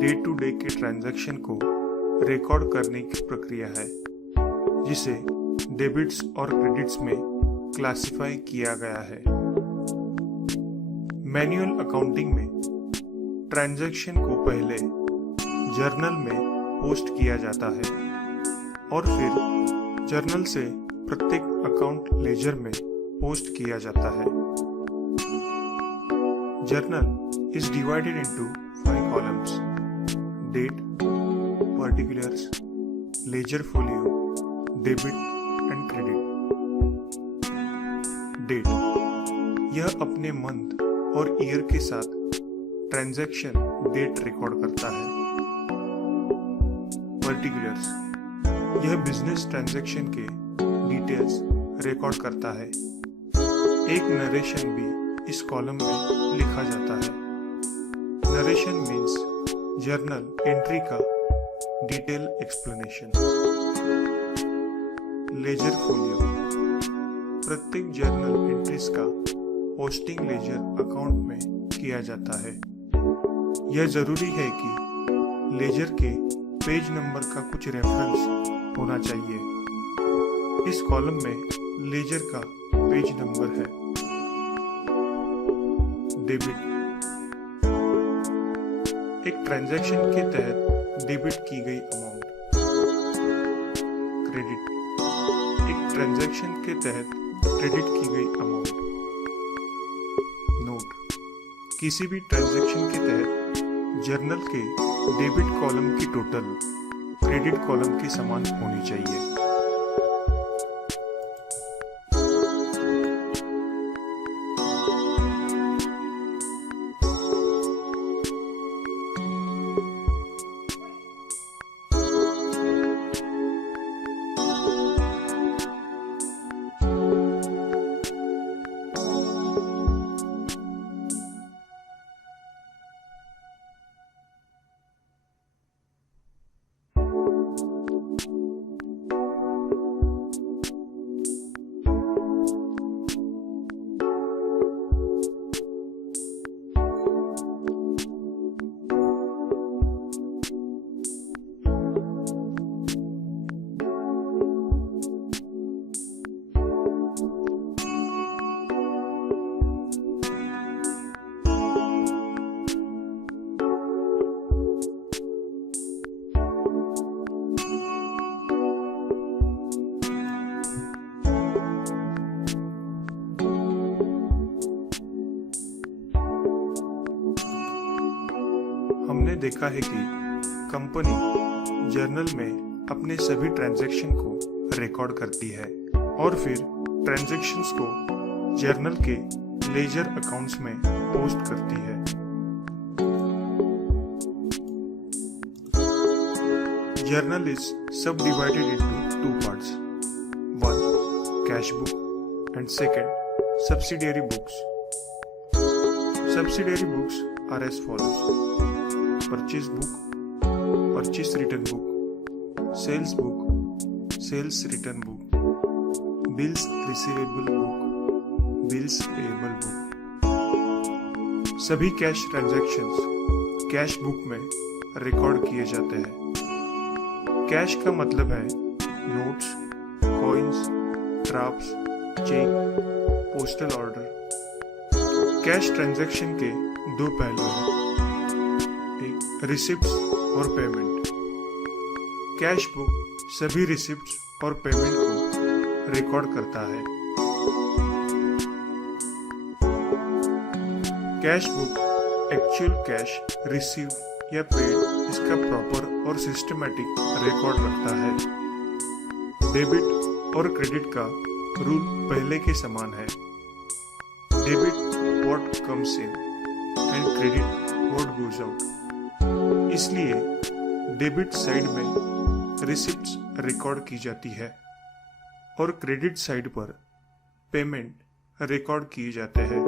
Day to day के transaction को record करने की प्रक्रिया है, जिसे डेबिट्स और क्रेडिट्स में क्लासिफाई किया गया है। मैन्युअल अकाउंटिंग में ट्रांजैक्शन को पहले जर्नल में पोस्ट किया जाता है और फिर जर्नल से प्रत्येक अकाउंट लेजर में पोस्ट किया जाता है। Journal is divided into 5 columns: date, particulars, ledger folio, debit and credit. Date यह अपने मंथ और ईयर के साथ ट्रांजैक्शन डेट रिकॉर्ड करता है। पर्टिकुलर्स यह बिजनेस ट्रांजैक्शन के डिटेल्स रिकॉर्ड करता है। एक नरेशन भी इस कॉलम में लिखा जाता है। नरेशन मीन्स जर्नल एंट्री का डिटेल एक्सप्लेनेशन। लेजर फोलियो प्रत्येक जर्नल एंट्रीज का पोस्टिंग लेजर अकाउंट में किया जाता है। यह जरूरी है कि लेजर के पेज नंबर का कुछ रेफरेंस होना चाहिए। इस कॉलम में लेजर का पेज नंबर है। डेबिट एक ट्रांजैक्शन के तहत डेबिट की गई अमाउंट। क्रेडिट एक ट्रांजैक्शन के तहत क्रेडिट की गई अमाउंट। नोट किसी भी ट्रांजैक्शन के तहत जर्नल के डेबिट कॉलम की टोटल क्रेडिट कॉलम के समान होनी चाहिए। हमने देखा है कि कंपनी जर्नल में अपने सभी ट्रांजैक्शन को रिकॉर्ड करती है और फिर ट्रांजैक्शंस को जर्नल के लेजर अकाउंट्स में पोस्ट करती है। Journal is subdivided into 2 parts: 1 cash book and 2 subsidiary books. Subsidiary books are as follows: purchase book, purchase return book, sales book, sales return book, bills receivable book, bills payable book. सभी cash transactions cash book में record किए जाते हैं। Cash का मतलब है notes, coins, drafts, cheque, postal order. Cash transaction के 2 पहलू हैं, रिसिप्ट्स और पेमेंट। कैश बुक सभी रिसिप्ट्स और पेमेंट को रिकॉर्ड करता है। Cash book actual cash receive या पेड इसका प्रॉपर और सिस्टमैटिक रिकॉर्ड रखता है। डेबिट और क्रेडिट का रूल पहले के समान है। Debit what comes in and credit what goes out. इसलिए डेबिट साइड में रिसिप्ट्स रिकॉर्ड की जाती है और क्रेडिट साइड पर पेमेंट रिकॉर्ड किए जाते हैं।